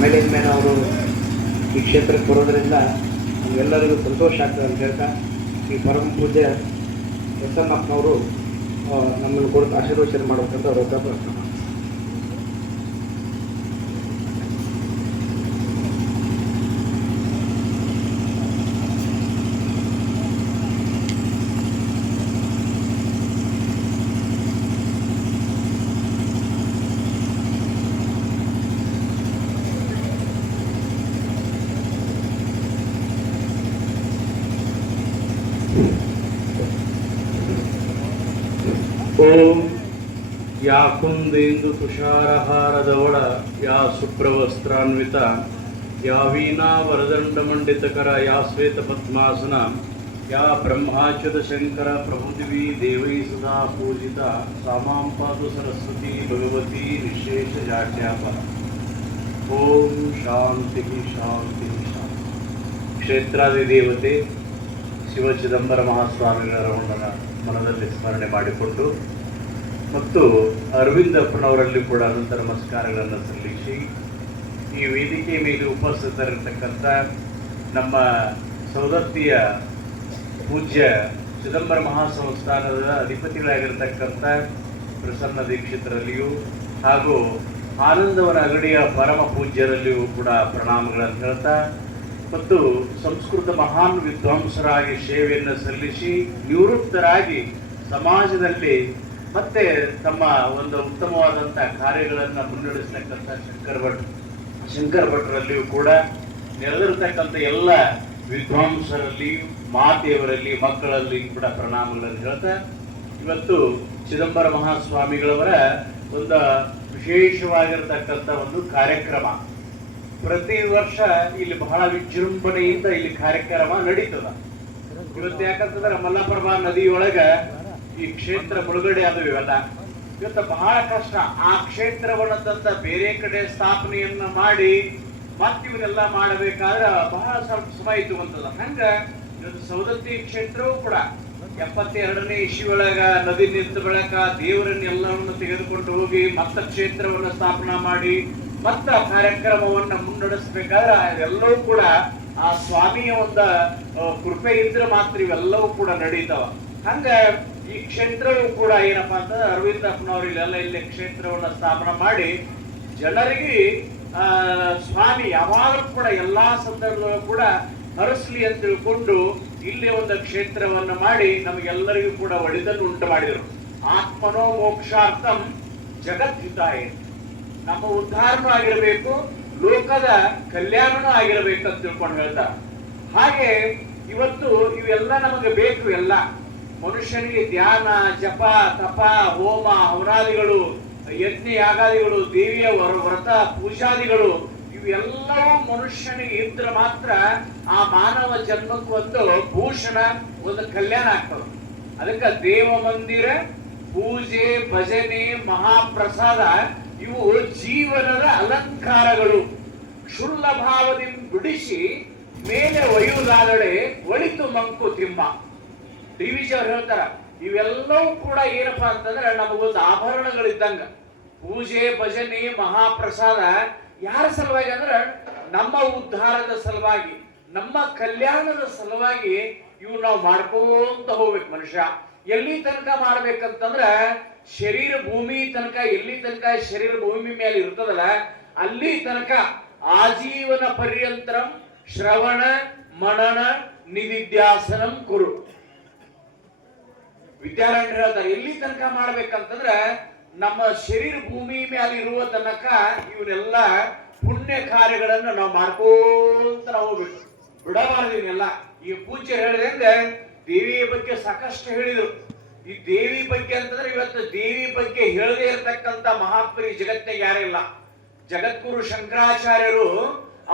ಮೇಲಿನ ಅವರು ಈ ಕ್ಷೇತ್ರಕ್ಕೆ ಬರೋದರಿಂದ ನಮಗೆಲ್ಲರಿಗೂ ಸಂತೋಷ ಆಗ್ತದೆ ಅಂತ ಹೇಳ್ತಾ ಈ ಪರಮ ಪೂಜ್ಯ ಎಸ್ ಎಂ ಅಪ್ಪನವರು ನಮ್ಮನ್ನು ಕುರಿತು ಆಶೀರ್ವಚನೆ ಮಾಡಬೇಕಂತ ಅವ್ರ ಹತ್ರ ಪ್ರಾರ್ಥನೆ ಮಾಡ್ತಾರೆ. ಓಂ ಯಾ ಕುಂದೇಂದು ತುಷಾರಹಾರದವಳ ಯಾ ಶುಭ್ರವಸ್ತ್ರಾನ್ವಿತ ಯಾ ವೀಣಾ ವರದಂಡಮಂಡಿತಕರ ಯಾ ಶ್ವೇತ ಪದ್ಮಾಸನ ಯಾ ಬ್ರಹ್ಮಾಚ್ಯುತ ಶಂಕರ ಪ್ರಭುದಿವಿ ದೇವೈ ಸದಾ ಪೂಜಿತ ಸಾಮಾಂ ಪಾತು ಸರಸ್ವತಿ ಭಗವತಿ ವಿಶೇಷ ಜಾಡ್ಯಾಪ. ಓಂ ಶಾಂತಿ ಶಾಂತಿ ಶಾಂತಿ. ಕ್ಷೇತ್ರಾದಿ ದೇವತೆ ಶಿವ ಚಿದಂಬರ ಮಹಾಸ್ವಾಮಿಗಳ ರಮಣನ ಮನದಲ್ಲಿ ಸ್ಮರಣೆ ಮಾಡಿಕೊಂಡು ಮತ್ತು ಅರವಿಂದಪ್ಪನವರಲ್ಲಿ ಕೂಡ ಅನಂತ ನಮಸ್ಕಾರಗಳನ್ನು ಸಲ್ಲಿಸಿ ಈ ವೇದಿಕೆ ಮೇಲೆ ಉಪಸ್ಥಿತರಿರ್ತಕ್ಕಂಥ ನಮ್ಮ ಸೌದತ್ತಿಯ ಪೂಜ್ಯ ಚಿದಂಬರ ಮಹಾಸಂಸ್ಥಾನದ ಅಧಿಪತಿಗಳಾಗಿರ್ತಕ್ಕಂಥ ಪ್ರಸನ್ನ ದೀಕ್ಷಿತರಲ್ಲಿಯೂ ಹಾಗೂ ಆನಂದವನ ಅಗಡಿಯ ಪರಮ ಪೂಜ್ಯರಲ್ಲಿಯೂ ಕೂಡ ಪ್ರಣಾಮಗಳನ್ನು ಹೇಳ್ತಾ ಮತ್ತು ಸಂಸ್ಕೃತ ಮಹಾನ್ ವಿದ್ವಾಂಸರಾಗಿ ಸೇವೆಯನ್ನು ಸಲ್ಲಿಸಿ ನಿವೃತ್ತರಾಗಿ ಸಮಾಜದಲ್ಲಿ ಮತ್ತೆ ತಮ್ಮ ಒಂದು ಉತ್ತಮವಾದಂಥ ಕಾರ್ಯಗಳನ್ನು ಮುನ್ನಡೆಸತಕ್ಕಂಥ ಶಂಕರ ಭಟ್ರಲ್ಲಿಯೂ ಕೂಡ ನೆರೆದಿರ್ತಕ್ಕಂಥ ಎಲ್ಲ ವಿದ್ವಾಂಸರಲ್ಲಿಯೂ ಮಾತೆಯವರಲ್ಲಿ ಮಕ್ಕಳಲ್ಲಿ ಕೂಡ ಪ್ರಣಾಮಗಳನ್ನು ಹೇಳ್ತಾ ಇವತ್ತು ಚಿದಂಬರ ಮಹಾಸ್ವಾಮಿಗಳವರ ಒಂದು ವಿಶೇಷವಾಗಿರ್ತಕ್ಕಂಥ ಒಂದು ಕಾರ್ಯಕ್ರಮ ಪ್ರತಿ ವರ್ಷ ಇಲ್ಲಿ ಬಹಳ ವಿಜೃಂಭಣೆಯಿಂದ ಇಲ್ಲಿ ಕಾರ್ಯಕ್ರಮ ನಡೀತದ. ಇವತ್ತು ಯಾಕಂತಂದ್ರೆ ಮಲ್ಲಪ್ರಭಾ ನದಿಯೊಳಗ ಈ ಕ್ಷೇತ್ರ ಮುಳುಗಡೆ ಆದವು ಇವೆಲ್ಲ. ಇವತ್ತು ಬಹಳ ಕಷ್ಟ ಆ ಕ್ಷೇತ್ರವನ್ನು ತಂದ ಬೇರೆ ಕಡೆ ಸ್ಥಾಪನೆಯನ್ನ ಮಾಡಿ ಮತ್ತೆ ಇವನ್ನೆಲ್ಲ ಮಾಡಬೇಕಾದ್ರೆ ಬಹಳ ಸ್ವಲ್ಪ ಸಮಯ ತಗೊಂತದ. ಹಂಗ ಇವತ್ತು ಸೌದತ್ತಿ ಕ್ಷೇತ್ರವೂ ಕೂಡ 72ನೇ ಇಸ್ವಿಯೊಳಗ ನದಿ ನಿಂತ ಬಳಕ ದೇವರನ್ನೆಲ್ಲವನ್ನು ತೆಗೆದುಕೊಂಡು ಹೋಗಿ ಮತ್ತ ಕ್ಷೇತ್ರವನ್ನು ಸ್ಥಾಪನಾ ಮಾಡಿ ಮತ್ತ ಕಾರ್ಯಕ್ರಮವನ್ನ ಮುನ್ನಡೆಸಬೇಕಾದ್ರೆ ಎಲ್ಲವೂ ಕೂಡ ಆ ಸ್ವಾಮಿಯ ಒಂದು ಕೃಪೆ ಇದ್ರೆ ಮಾತ್ರ ಇವೆಲ್ಲವೂ ಕೂಡ ನಡೀತಾವ. ಹಂಗ ಈ ಕ್ಷೇತ್ರವೂ ಕೂಡ ಏನಪ್ಪಾ ಅಂತಂದ್ರೆ ಅರವಿಂದಪ್ಪನವರು ಇಲ್ಲೆಲ್ಲ ಇಲ್ಲಿ ಕ್ಷೇತ್ರವನ್ನ ಸ್ಥಾಪನೆ ಮಾಡಿ ಜನರಿಗೆ ಸ್ವಾಮಿ ಯಾವಾಗಲೂ ಕೂಡ ಎಲ್ಲಾ ಸಂದರ್ಭದಲ್ಲೂ ಕೂಡ ಹರಿಸ್ಲಿ ಅಂತ ತಿಳ್ಕೊಂಡು ಇಲ್ಲಿ ಒಂದು ಕ್ಷೇತ್ರವನ್ನ ಮಾಡಿ ನಮಗೆಲ್ಲರಿಗೂ ಕೂಡ ಒಳಿತನ್ನು ಉಂಟು ಮಾಡಿದರು. ಆತ್ಮನೋ ಮೋಕ್ಷಾರ್ಥಂ ಜಗದ್ಹಿತಾಯ, ನಮ್ಮ ಉದ್ಧಾರನೂ ಆಗಿರಬೇಕು, ಲೋಕದ ಕಲ್ಯಾಣನೂ ಆಗಿರಬೇಕು ಅಂತ ತಿಳ್ಕೊಂಡು ಹೇಳ್ತಾರೆ. ಹಾಗೆ ಇವತ್ತು ಇವೆಲ್ಲ ನಮಗೆ ಬೇಕು. ಎಲ್ಲ ಮನುಷ್ಯನಿಗೆ ಧ್ಯಾನ, ಜಪ, ತಪ, ಹೋಮ, ಹವನಾದಿಗಳು, ಯಜ್ಞ ಯಾಗಾದಿಗಳು, ದೇವಿಯ ವ್ರತ ಪೂಜಾದಿಗಳು ಇವೆಲ್ಲವೂ ಮನುಷ್ಯನಿಗೆ ಇದ್ರೆ ಮಾತ್ರ ಆ ಮಾನವ ಜನ್ಮಕ್ಕೆ ಒಂದು ಭೂಷಣ, ಒಂದು ಕಲ್ಯಾಣ ಆಗ್ತದೆ. ಅದಕ್ಕೆ ದೇವ ಮಂದಿರ, ಪೂಜೆ, ಭಜನೆ, ಮಹಾಪ್ರಸಾದ ಇವು ಜೀವನದ ಅಲಂಕಾರಗಳು. ಕ್ಷುಲ್ಲ ಭಾವದಿಂದ ಬಿಡಿಸಿ ಮೇಲೆ ಒಯ್ಯುವುದಾದಡೆ ಒಳಿತು ಮಂಕುತಿಮ್ಮ. ಡಿವಿಜಿ ಅವ್ರು ಹೇಳ್ತಾರ ಇವೆಲ್ಲವೂ ಕೂಡ ಏನಪ್ಪಾ ಅಂತಂದ್ರೆ ನಮಗೊಂದು ಆಭರಣಗಳಿದ್ದಂಗ. ಪೂಜೆ, ಭಜನೆ, ಮಹಾಪ್ರಸಾದ ಯಾರ ಸಲುವಾಗಿ ಅಂದ್ರೆ ನಮ್ಮ ಉದ್ಧಾರದ ಸಲುವಾಗಿ, ನಮ್ಮ ಕಲ್ಯಾಣದ ಸಲುವಾಗಿ ಇವು ನಾವು ಮಾಡ್ಕೊಂತ ಹೋಗ್ಬೇಕು. ಮನುಷ್ಯ ಎಲ್ಲಿ ತನಕ ಮಾಡ್ಬೇಕಂತಂದ್ರ ಶರೀರ ಭೂಮಿ ತನಕ, ಎಲ್ಲಿ ತನಕ ಶರೀರ ಭೂಮಿ ಮೇಲೆ ಇರ್ತದಲ್ಲ ಅಲ್ಲಿ ತನಕ ಆಜೀವನ ಪರ್ಯಂತರಂ ಶ್ರವಣ ಮನನ ನಿಧಿಧ್ಯಾಸನಂ ಕುರು. ವಿದ್ಯಾರಣ್ಯರು ಹೇಳ್ತಾರೆ ಎಲ್ಲಿ ತನಕ ಮಾಡ್ಬೇಕಂತಂದ್ರ ನಮ್ಮ ಶರೀರ ಭೂಮಿ ಮೇಲೆ ಇರುವ ತನಕ ಇವನ್ನೆಲ್ಲ ಪುಣ್ಯ ಕಾರ್ಯಗಳನ್ನ ನಾವು ಮಾಡ್ಕೊಂತ ನಾವು ಬಿಡಬಾರ್ದು. ಇವನ್ನೆಲ್ಲ ಈ ಪೂಜ್ಯ ಹೇಳಿದ್ರೆ ದೇವಿಯ ಬಗ್ಗೆ ಸಾಕಷ್ಟು ಹೇಳಿದ್ರು. ಈ ದೇವಿ ಬಗ್ಗೆ ಅಂತಂದ್ರೆ ಇವತ್ತು ದೇವಿ ಬಗ್ಗೆ ಹೇಳದೇ ಇರತಕ್ಕಂತ ಮಹಾತ್ಮರಿ ಜಗತ್ತಿನ ಯಾರಿಲ್ಲ. ಜಗದ್ಗುರು ಶಂಕರಾಚಾರ್ಯರು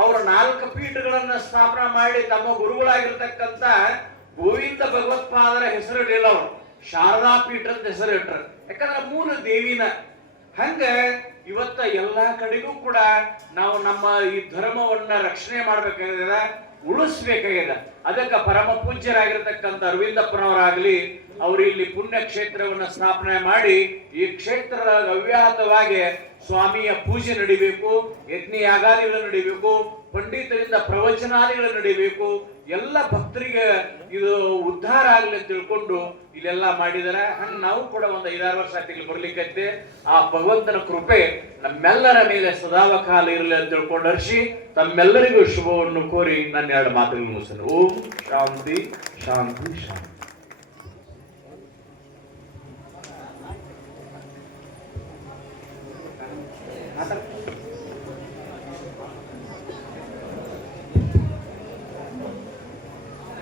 ಅವರ 4 ಪೀಠಗಳನ್ನ ಸ್ಥಾಪನೆ ಮಾಡಿ ತಮ್ಮ ಗುರುಗಳಾಗಿರ್ತಕ್ಕಂಥ ಗೋವಿಂದ ಭಗವತ್ಪಾದರ ಹೆಸರಿಡಲಿಲ್ಲ. ಅವರು ಶಾರದಾ ಪೀಠ ಅಂತ ಹೆಸರಿಟ್ರು. ಯಾಕಂದ್ರೆ ಮೂಲ ದೇವಿನ. ಹಂಗ ಇವತ್ತ ಎಲ್ಲಾ ಕಡೆಗೂ ಕೂಡ ನಾವು ನಮ್ಮ ಈ ಧರ್ಮವನ್ನ ರಕ್ಷಣೆ ಮಾಡ್ಬೇಕಾಗಿದೆ. ಉಳಿಸ್ಬೇಕಾಗಿದೆ. ಅದಕ್ಕೆ ಪರಮ ಪೂಜ್ಯರಾಗಿರ್ತಕ್ಕಂಥ ಅರವಿಂದಪ್ಪನವರಾಗಲಿ ಅವರು ಇಲ್ಲಿ ಪುಣ್ಯ ಕ್ಷೇತ್ರವನ್ನು ಸ್ಥಾಪನೆ ಮಾಡಿ ಈ ಕ್ಷೇತ್ರದ ಅವ್ಯಾಹತವಾಗಿ ಸ್ವಾಮಿಯ ಪೂಜೆ ನಡಿಬೇಕು, ಯಜ್ಞ ಯಾಗಾದಿಗಳು ನಡಿಬೇಕು, ಪಂಡಿತರಿಂದ ಪ್ರವಚನಾದಿಗಳು ನಡಿಬೇಕು, ಎಲ್ಲ ಭಕ್ತರಿಗೆ ಇದು ಉದ್ಧಾರ ಆಗಲಿ ಅಂತ ತಿಳ್ಕೊಂಡು ಇಲ್ಲೆಲ್ಲ ಮಾಡಿದಾರೆ. ಹಂಗ ನಾವು ಕೂಡ ಒಂದು 5-6 ವರ್ಷ ಆಯ್ತು ಇಲ್ಲಿ ಬರ್ಲಿಕ್ಕೈತೆ. ಆ ಭಗವಂತನ ಕೃಪೆ ನಮ್ಮೆಲ್ಲರ ಮೇಲೆ ಸದಾವ ಕಾಲ ಇರಲಿ ಅಂತ ತಿಳ್ಕೊಂಡು ಹರ್ಷಿ ತಮ್ಮೆಲ್ಲರಿಗೂ ಶುಭವನ್ನು ಕೋರಿ ನನ್ನ 2 ಮಾತುಗಳು ಮುಗಿಸ್ತೇನೆ. ಓಂ ಶಾಂತಿ ಶಾಂತಿ ಶಾಂತಿ.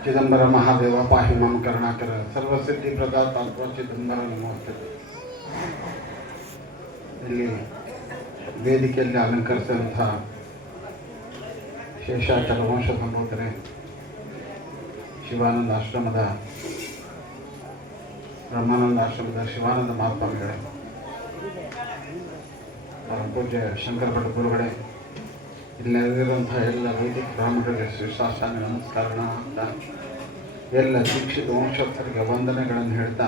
ಚಿದಂಬರ ಮಹಾದೇವ ಪಾಹಿ ಮಮ ಕರುಣಾಕರ ಸರ್ವಸಿದ್ಧಿ ಪ್ರದಾತ ಚಿದಂಬರ ನಮೋಸ್ತೆ. ಇಲ್ಲಿ ವೇದಿಕೆಯಲ್ಲಿ ಅಲಂಕರಿಸಿದಂಥ ಶೇಷಾಚಲ ವಂಶ ಸಂಬೋಧನೆ ಶಿವಾನಂದ ಆಶ್ರಮದ ಬ್ರಹ್ಮಾನಂದ ಆಶ್ರಮದ ಶಿವಾನಂದ ಮಹಾಸ್ವಾಮಿಗಳೇ, ಪರಮ ಪೂಜ್ಯ ಶಂಕರ ಭಟ್ ಗುರುಗಳೇ, ಇಲ್ಲಿ ನೆರೆದಿರುವಂಥ ಎಲ್ಲ ವೈದಿಕ ಬ್ರಾಹ್ಮಣರಿಗೆ ಶ್ರೀಸಾಷ್ಟಾಂಗ ನಮಸ್ಕಾರನ ಅಂತ ಎಲ್ಲ ಶಿಕ್ಷಿತ ವಂಶಸ್ಥರಿಗೆ ವಂದನೆಗಳನ್ನು ಹೇಳ್ತಾ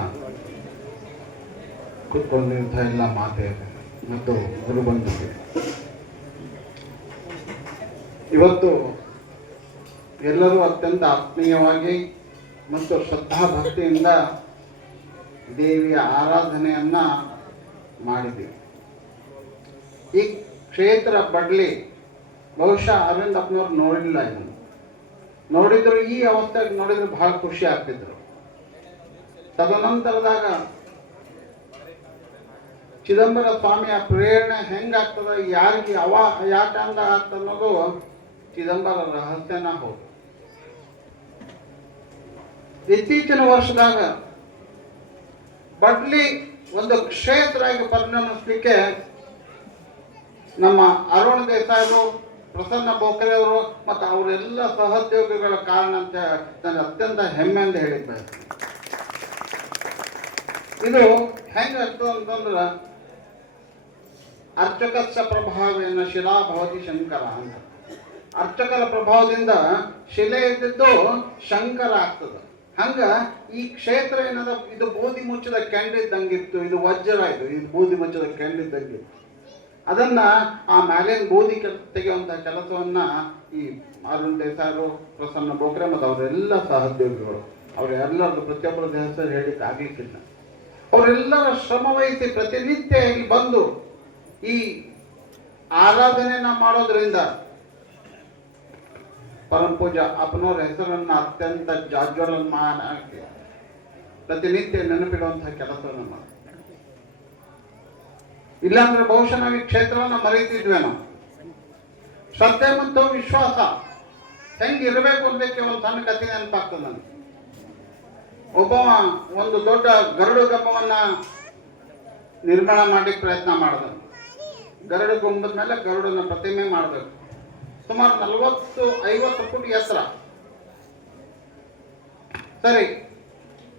ಕೂತ್ಕೊಂಡಿರುವಂಥ ಎಲ್ಲ ಮಾತೆ ಮತ್ತು ಗುರುಬಂಧುಗಳು, ಇವತ್ತು ಎಲ್ಲರೂ ಅತ್ಯಂತ ಆತ್ಮೀಯವಾಗಿ ಮತ್ತು ಶ್ರದ್ಧಾಭಕ್ತಿಯಿಂದ ದೇವಿಯ ಆರಾಧನೆಯನ್ನ ಮಾಡಿದ್ದೀವಿ. ಈ ಕ್ಷೇತ್ರ ಬಡ್ಲಿ ಬಹುಶಃ ಅರವಿಂದಪ್ಪನವ್ರು ನೋಡಿಲ್ಲ, ಇದನ್ನು ನೋಡಿದ್ರು ಈ ಅವಸ್ಥೆಗೆ ನೋಡಿದ್ರು ಬಹಳ ಖುಷಿ ಆಗ್ತಿದ್ರು. ತದನಂತರದಾಗ ಚಿದಂಬರ ಸ್ವಾಮಿಯ ಪ್ರೇರಣೆ ಹೆಂಗಾಗ್ತದ, ಯಾರಿಗೆ ಯಾಕೆ ಹಂಗ ಆಗ್ತದ ಅನ್ನೋದು ಚಿದಂಬರ ರಹಸ್ಯನ ಹೌದು. ಇತ್ತೀಚಿನ ವರ್ಷದಾಗ ಬಡ್ಲಿ ಒಂದು ಕ್ಷೇತ್ರ ಆಗಿ ಪರಿಣಮಿಸಲಿಕ್ಕೆ ನಮ್ಮ ಅರುಣ್ ದೇಸಾಯಿರು, ಪ್ರಸನ್ನ ಬೋಕರೆ ಅವರು ಮತ್ತು ಅವರೆಲ್ಲ ಸಹೋದ್ಯೋಗಿಗಳ ಕಾರಣ ಅಂತ ನಾನು ಅತ್ಯಂತ ಹೆಮ್ಮೆಯಿಂದ ಹೇಳಿದ್ದೆ. ಇದು ಹೆಂಗಾಗ್ತದೆ ಅಂತಂದ್ರೆ ಅರ್ಚಕಸ್ಯ ಪ್ರಭಾವೇನ ಶಿಲಾ ಭವತಿ ಶಂಕರ ಅಂತ. ಅರ್ಚಕರ ಪ್ರಭಾವದಿಂದ ಶಿಲೆ ಇದ್ದಿದ್ದು ಶಂಕರ ಆಗ್ತದೆ. ಹಂಗ ಈ ಕ್ಷೇತ್ರ ಏನದ, ಇದು ಬೂದಿ ಮುಚ್ಚಿದ ಕೆಂಡಿದ್ದಂಗಿತ್ತು, ಇದು ವಜ್ರ, ಇದು ಬೂದಿ ಮುಚ್ಚಿದ ಕೆಂಡಿದ್ದಂಗಿತ್ತು. ಅದನ್ನ ಆ ಮ್ಯಾಲಿನ ಬೂದಿ ತೆಗೆಯುವಂಥ ಕೆಲಸವನ್ನ ಈ ಅರುಣ್ ದೇಸಾಯಿರು, ಪ್ರಸನ್ನ ಬೋಕ್ರೆ ಮತ್ತು ಅವರೆಲ್ಲ ಸಹೋದ್ಯೋಗಿಗಳು, ಅವರೆಲ್ಲರದ್ದು ಪ್ರತಿಯೊಬ್ಬರದ್ದು ಹೆಸರು ಹೇಳಿಕ್ಕೆ ಆಗ್ಲಿಕ್ಕಿಲ್ಲ. ಅವರೆಲ್ಲರ ಶ್ರಮ ವಹಿಸಿ ಪ್ರತಿನಿತ್ಯ ಇಲ್ಲಿ ಬಂದು ಈ ಆರಾಧನೆಯನ್ನ ಮಾಡೋದ್ರಿಂದ ಪರಮ ಪೂಜಾ ಅಪ್ಪನವರ ಹೆಸರನ್ನ ಅತ್ಯಂತ ಜಾಜ್ವಲಮಾನ ಪ್ರತಿನಿತ್ಯ ನೆನಪಿಡುವಂತಹ ಕೆಲಸವನ್ನು ಮಾಡಿ. ಇಲ್ಲಾಂದ್ರೆ ಬಹುಶಃ ನಾವು ಈ ಕ್ಷೇತ್ರವನ್ನ ಮರೀತಿದ್ವೇನೋ. ಶ್ರದ್ಧೆ ಮತ್ತು ವಿಶ್ವಾಸ ಹೆಂಗಿರ್ಬೇಕು ಅಂತಕ್ಕೆ ಒಂದು ಸಣ್ಣ ಕಥೆ ನೆನಪಾಗ್ತದೆ ನನಗೆ. ಒಬ್ಬವ ಒಂದು ದೊಡ್ಡ ಗರುಡು ಗಬ್ಬವನ್ನ ನಿರ್ಮಾಣ ಮಾಡ್ಲಿಕ್ಕೆ ಪ್ರಯತ್ನ ಮಾಡಿದ. ಗರುಡು ಗುಂಬದ ಮೇಲೆ ಗರುಡನ ಪ್ರತಿಮೆ ಮಾಡಬೇಕು. ಸುಮಾರು 40-50 ಫುಟ್ ಎತ್ತರ. ಸರಿ,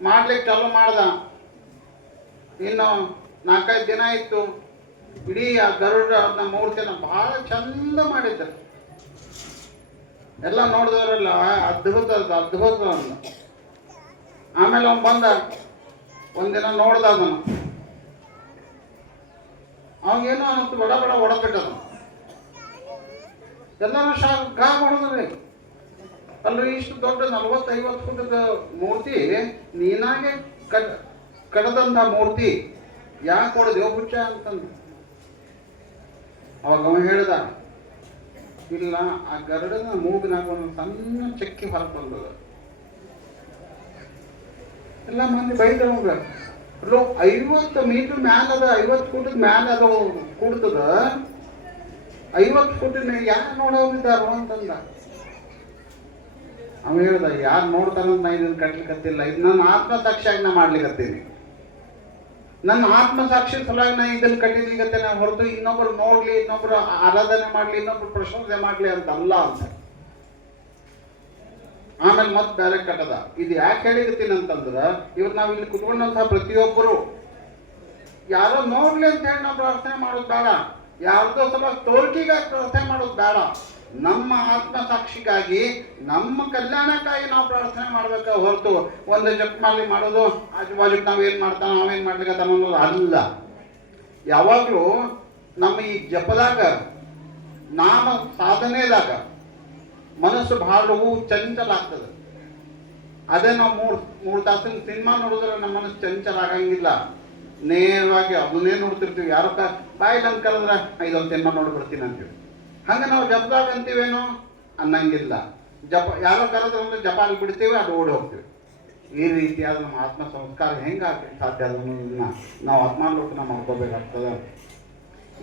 ಮಾಡ್ಲಿಕ್ಕೆ ಚಾಲು ಮಾಡ್ದ. ಇನ್ನು 4-5 ದಿನ ಇತ್ತು. ಇಡೀ ಆ ಗರುಡನ ಮೂರ್ತಿನ ಬಹಳ ಚಂದ ಮಾಡಿದ್ದರು. ಎಲ್ಲ ನೋಡಿದವರೆಲ್ಲ ಅದ್ಭುತ ಅದ್ಭುತ ಅಂದ. ಆಮೇಲೆ ಅವನು ಬಂದ, ಒಂದಿನ ನೋಡ್ದ ಅದನ್ನು. ಅವಾಗೇನೋ ಅನ್ನಿಸ್ತು, ಬಡ ಬಡ ಹೊಡೆದ್ಬಿಟ್ಟದ. ಎಲ್ಲರೂ ಶಾಖ ಹೊಡೆದ್ರಿ. ಅಲ್ರಿ, ಇಷ್ಟು ದೊಡ್ಡ 40-50 ಫುಟದ ಮೂರ್ತಿ ನೀನಾಗೆ ಕಡದಂದ ಮೂರ್ತಿ ಯಾಕೆ ಹೊಡೆದೇವು ಬುಚ್ಚ ಅಂತಂದು. ಅವಾಗ ಅವ ಹೇಳ್ದ, ಇಲ್ಲ, ಆ ಗರುಡನ ಮೂಗಿನಾಗ ಒಂದು ಸಣ್ಣ ಚಕ್ಕಿ ಹೊರಗೆ ಬಂದದ. ಎಲ್ಲ ಮಂದಿ ಬೈದವಂಗ, ಅಲ್ಲೋ 50 ಮೀಟರ್ ಮ್ಯಾಲ ಅದ, 50 ಫುಟ್ ಮ್ಯಾಲ ಅದ ಕೂಡ್ತದ, 50 ಫುಟಿನ ಯಾರು ನೋಡೋಗಿದ್ದಾರೋ ಅಂತಂದ. ಅವ ಹೇಳ್ದ, ಯಾರು ನೋಡ್ತಾರಂತ ನಾ ಇದನ್ನ ಕಟ್ಲಿಕ್ಕತ್ತಿಲ್ಲ, ಇದು ನನ್ನ ಆತ್ಮಸಾಕ್ಷಿಯಾಗಿ ನಾ ಮಾಡ್ಲಿಕ್ಕತ್ತೀನಿ. ನನ್ನ ಆತ್ಮಸಾಕ್ಷಿ ಸಲುವಾಗಿ ನಾ ಇದನ್ನ ಕಟ್ಟಿಲಿಕ್ಕತ್ತೇನೆ ಹೊರತು ಇನ್ನೊಬ್ರು ನೋಡ್ಲಿ, ಇನ್ನೊಬ್ರು ಆರಾಧನೆ ಮಾಡ್ಲಿ, ಇನ್ನೊಬ್ರು ಪ್ರಶಂಸೆ ಮಾಡ್ಲಿ ಅಂತ ಅಲ್ಲ ಅಂತ. ಆಮೇಲೆ ಮತ್ತೆ ಬೇರೆ ಕಟ್ಟದ. ಇದು ಯಾಕೆ ಹೇಳಿರ್ತೀನಿ ಅಂತಂದ್ರ, ಇವತ್ತು ನಾವು ಇಲ್ಲಿ ಕುತ್ಕೊಂಡಂತಹ ಪ್ರತಿಯೊಬ್ಬರು ಯಾರೋ ನೋಡ್ಲಿ ಅಂತ ಹೇಳಿ ನಾವು ಪ್ರಾರ್ಥನೆ ಮಾಡೋದು ಬೇಡ. ಯಾರ್ದೋ ಸಲ ತೋರ್ಕಿಗಾಗಿ ಪ್ರಾರ್ಥನೆ ಮಾಡೋದು ಬೇಡ. ನಮ್ಮ ಆತ್ಮಸಾಕ್ಷಿಗಾಗಿ ನಮ್ಮ ಕಲ್ಯಾಣಕ್ಕಾಗಿ ನಾವು ಪ್ರಾರ್ಥನೆ ಮಾಡ್ಬೇಕು ಹೊರತು ಒಂದು ಜಪ ಮಾಡಲಿ ಮಾಡೋದು ಆಜು ಬಾಜುಕ್ ನಾವೇನು ಮಾಡ್ತಾನೆ ನಾವೇನು ಮಾಡ್ಲಿಕ್ಕತ್ತಾನ ಅನ್ನೋದು ಅಲ್ಲ. ಯಾವಾಗಲೂ ನಮ್ಮ ಈ ಜಪದಾಗ ನಾಮ ಸಾಧನೆದಾಗ ಮನಸ್ಸು ಬಹಳ ಚಂಚಲ ಆಗ್ತದೆ. ಅದೇ ನಾವು ಮೂರು ತಾಸಿನ ಸಿನಿಮಾ ನೋಡಿದ್ರೆ ನಮ್ಮ ಮನಸ್ಸು ಚಂಚಲ ಆಗಂಗಿಲ್ಲ. ನೇರವಾಗಿ ಅದನ್ನೇ ನೋಡ್ತಿರ್ತೀವಿ. ಯಾರೋ ಬಾಯಿಗೆ ಅಂತ ಕರೆದ್ರೆ ಇದೊಂದು ಸಿನಿಮಾ ನೋಡಿ ಬರ್ತೀನಿ ಅಂತೀವಿ. ಹಂಗೆ ನಾವು ಜಪದಾಗ ಅಂತೀವೇನೋ ಅನ್ನಂಗಿಲ್ಲ. ಯಾರೋ ಕರೆದ್ರೆ ಜಪ ಅಲ್ಲಿ ಬಿಡ್ತೀವಿ, ಅದು ಓಡಿ ಹೋಗ್ತೀವಿ. ಈ ರೀತಿಯಾದ ನಮ್ಮ ಆತ್ಮ ಸಂಸ್ಕಾರ ಹೆಂಗಾಗಕ್ಕೆ ಸಾಧ್ಯ ಅದನ್ನ ನಾವು ಆತ್ಮಾಲೋಕನ ಮಾಡ್ಕೋಬೇಕಾಗ್ತದೆ.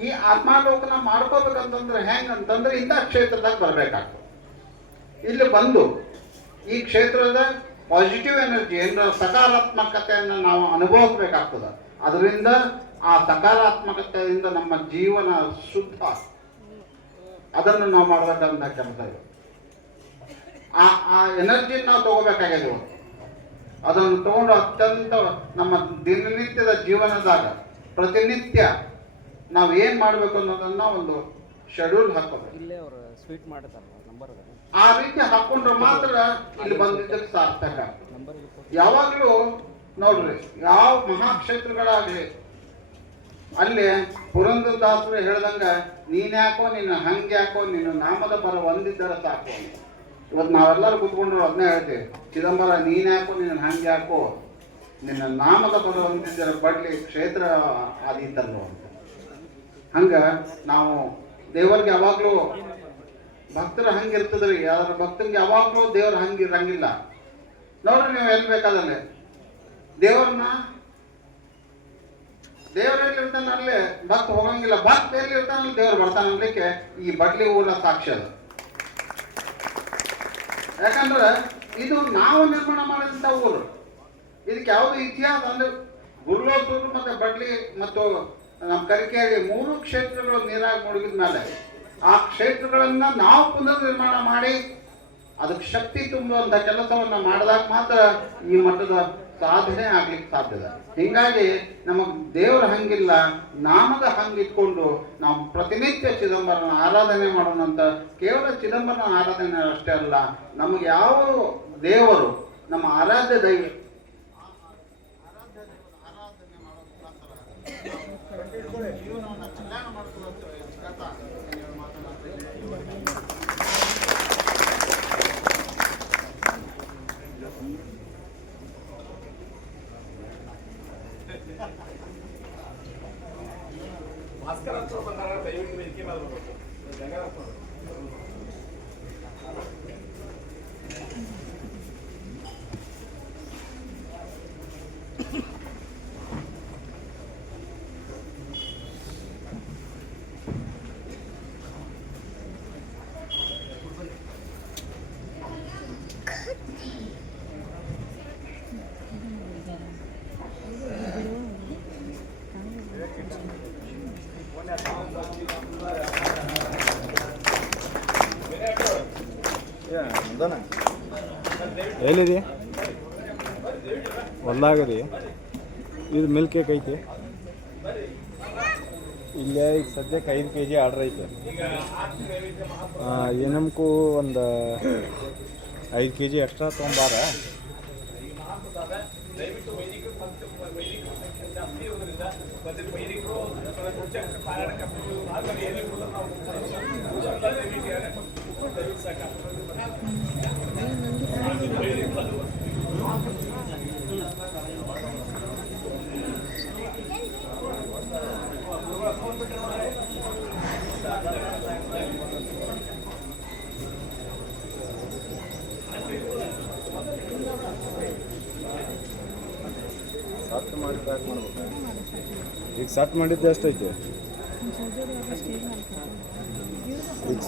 ಈ ಆತ್ಮಾಲೋಕನ ಮಾಡ್ಕೋಬೇಕಂತಂದ್ರೆ ಹೆಂಗಂತಂದ್ರೆ ಇಂಥ ಕ್ಷೇತ್ರದಾಗ ಬರಬೇಕಾಗ್ತದೆ. ಇಲ್ಲಿ ಬಂದು ಈ ಕ್ಷೇತ್ರದ ಪಾಸಿಟಿವ್ ಎನರ್ಜಿ ಏನಾರ ಸಕಾರಾತ್ಮಕತೆಯನ್ನು ನಾವು ಅನುಭವಿಸ್ಬೇಕಾಗ್ತದೆ. ಅದರಿಂದ ಆ ಸಕಾರಾತ್ಮಕತೆಯಿಂದ ನಮ್ಮ ಜೀವನ ಶುದ್ಧ, ಅದನ್ನು ನಾವು ಮಾಡಬೇಕಂತ ಕೆಲಸ ಇದೆ. ಆ ಎನರ್ಜಿ ನಾವು ತಗೋಬೇಕಾಗಿದೆ. ಅದನ್ನು ತಗೊಂಡು ಅತ್ಯಂತ ನಮ್ಮ ದಿನನಿತ್ಯದ ಜೀವನದಾಗ ಪ್ರತಿನಿತ್ಯ ನಾವು ಏನು ಮಾಡಬೇಕು ಅನ್ನೋದನ್ನ ಒಂದು ಶೆಡ್ಯೂಲ್ ಹಾಕೋದು. ಇಲ್ಲೇ ಅವರು ಸ್ವೀಟ್ ಮಾಡ್ತಾರೆ ನಂಬರ್ ಆ ರೀತಿ ಹಾಕೊಂಡ್ರೆ ಮಾತ್ರ ಇಲ್ಲಿ ಬಂದಿದ್ದಕ್ಕೆ ಸಾರ್ಥಕ. ಯಾವಾಗಲೂ ನೋಡ್ರಿ, ಯಾವ ಮಹಾಕ್ಷೇತ್ರಗಳಾಗಲಿ ಅಲ್ಲಿ ಪುರಂದರದಾಸರು ಹೇಳ್ದಂಗ ನೀನ್ಯಾಕೋ ನಿನ್ನ ಹಂಗ್ಯಾಕೋ ನಿನ್ನ ನಾಮದ ಬರ ಒಂದಿದ್ದರ ಸಾಕು. ಇವತ್ತು ನಾವೆಲ್ಲರೂ ಕೂತ್ಕೊಂಡ್ರು ಅದನ್ನೇ ಹೇಳ್ತೀವಿ, ಚಿದಂಬರ ನೀನ್ಯಾಕೋ ನಿನ್ನ ಹಂಗ್ಯಾಕೋ ನಿನ್ನ ನಾಮದ ಬರ ಒಂದಿದ್ದರ ಬಡ್ಲಿ ಕ್ಷೇತ್ರ ಆದೀತಲ್ವ ಅಂತ. ಹಂಗ ನಾವು ದೇವರಿಗೆ ಯಾವಾಗಲೂ ಭಕ್ತರ ಹಂಗಿರ್ತದ್ರಿ. ಯಾರ ಭಕ್ತಂಗೆ ಯಾವಾಗಲೂ ದೇವ್ರ ಹಂಗಿರಂಗಿಲ್ಲ. ನೋಡ್ರಿ, ನೀವು ಎಲ್ಲಿ ಬೇಕಾದಲ್ಲಿ ದೇವರನ್ನ ದೇವರಲ್ಲಿ ಇರ್ತಾನೆ ಅಲ್ಲೇ ಭಕ್ತ ಹೋಗಂಗಿಲ್ಲ. ಭಕ್ತ ಎಲ್ಲಿ ಇರ್ತಾನಲ್ಲಿ ದೇವ್ರು ಬರ್ತಾನೆ ಅನ್ಲಿಕ್ಕೆ ಈ ಬಡ್ಲಿ ಊರ ಸಾಕ್ಷಿ ಅದು. ಯಾಕಂದ್ರೆ ಇದು ನಾವು ನಿರ್ಮಾಣ ಮಾಡಿದಂಥ ಊರು. ಇದಕ್ಕೆ ಯಾವುದು ಇತಿಹಾಸ ಅಂದ್ರೆ ಗುರುಲೋಸೂರು ಮತ್ತೆ ಬಡ್ಲಿ ಮತ್ತು ನಮ್ಮ ಕರಿಕೇರಿ 3 ಕ್ಷೇತ್ರಗಳು ನೀರಾಗಿ ಮುಳುಗಿದ ಮೇಲೆ ಆ ಕ್ಷೇತ್ರಗಳನ್ನ ನಾವು ಪುನರ್ ನಿರ್ಮಾಣ ಮಾಡಿ ಅದಕ್ಕೆ ಶಕ್ತಿ ತುಂಬುವಂಥ ಕೆಲಸವನ್ನ ಮಾಡಿದಾಗ ಮಾತ್ರ ಈ ಮಟ್ಟದ ಸಾಧನೆ ಆಗ್ಲಿಕ್ಕೆ ಸಾಧ್ಯದ. ಹಿಂಗಾಗಿ ನಮಗ್ ದೇವ್ರ ಹಂಗಿಲ್ಲ, ನಾಮದ ಹಂಗಿಟ್ಕೊಂಡು ನಾವು ಪ್ರತಿನಿತ್ಯ ಚಿದಂಬರನ ಆರಾಧನೆ ಮಾಡೋಣ ಅಂತ. ಕೇವಲ ಚಿದಂಬರನ ಆರಾಧನೆ ಅಷ್ಟೇ ಅಲ್ಲ, ನಮಗೆ ಯಾವ ದೇವರು ನಮ್ಮ ಆರಾಧ್ಯ ದೈವ ಜೀವನವನ್ನು ಕಲ್ಯಾಣ ಮಾಡ್ಕೊಳ್ಳುವಂತ ಭಾಸ್ಕರ್ ಅಂತ ಬಂದಾರ ದಯವಿಟ್ಟು ವೇದಿಕೆ ಮೇಲೆ ಬರ್ಬೇಕು. ಎಲ್ಲಿದೆ ಹೊಲ್ದಾಗರಿ ಇದು ಮಿಲ್ಕ್ ಕೇಕ್ ಐತಿ. ಇಲ್ಲೇ ಈಗ ಸದ್ಯಕ್ಕೆ 5 kg ಆರ್ಡ್ರ್ ಐತೆ. ಏನಮ್ಕು ಒಂದು 5 kg ಎಕ್ಸ್ಟ್ರಾ ತೊಗೊಂಬಾರ. ಸಟ್ ಮಾಡಿ ಪ್ಯಾಕ್ ಮಾಡ್ಬೇಕು. ಈಗ ಸಟ್ ಮಾಡಿದ್ದು ಎಷ್ಟೈತೆ ಈಗ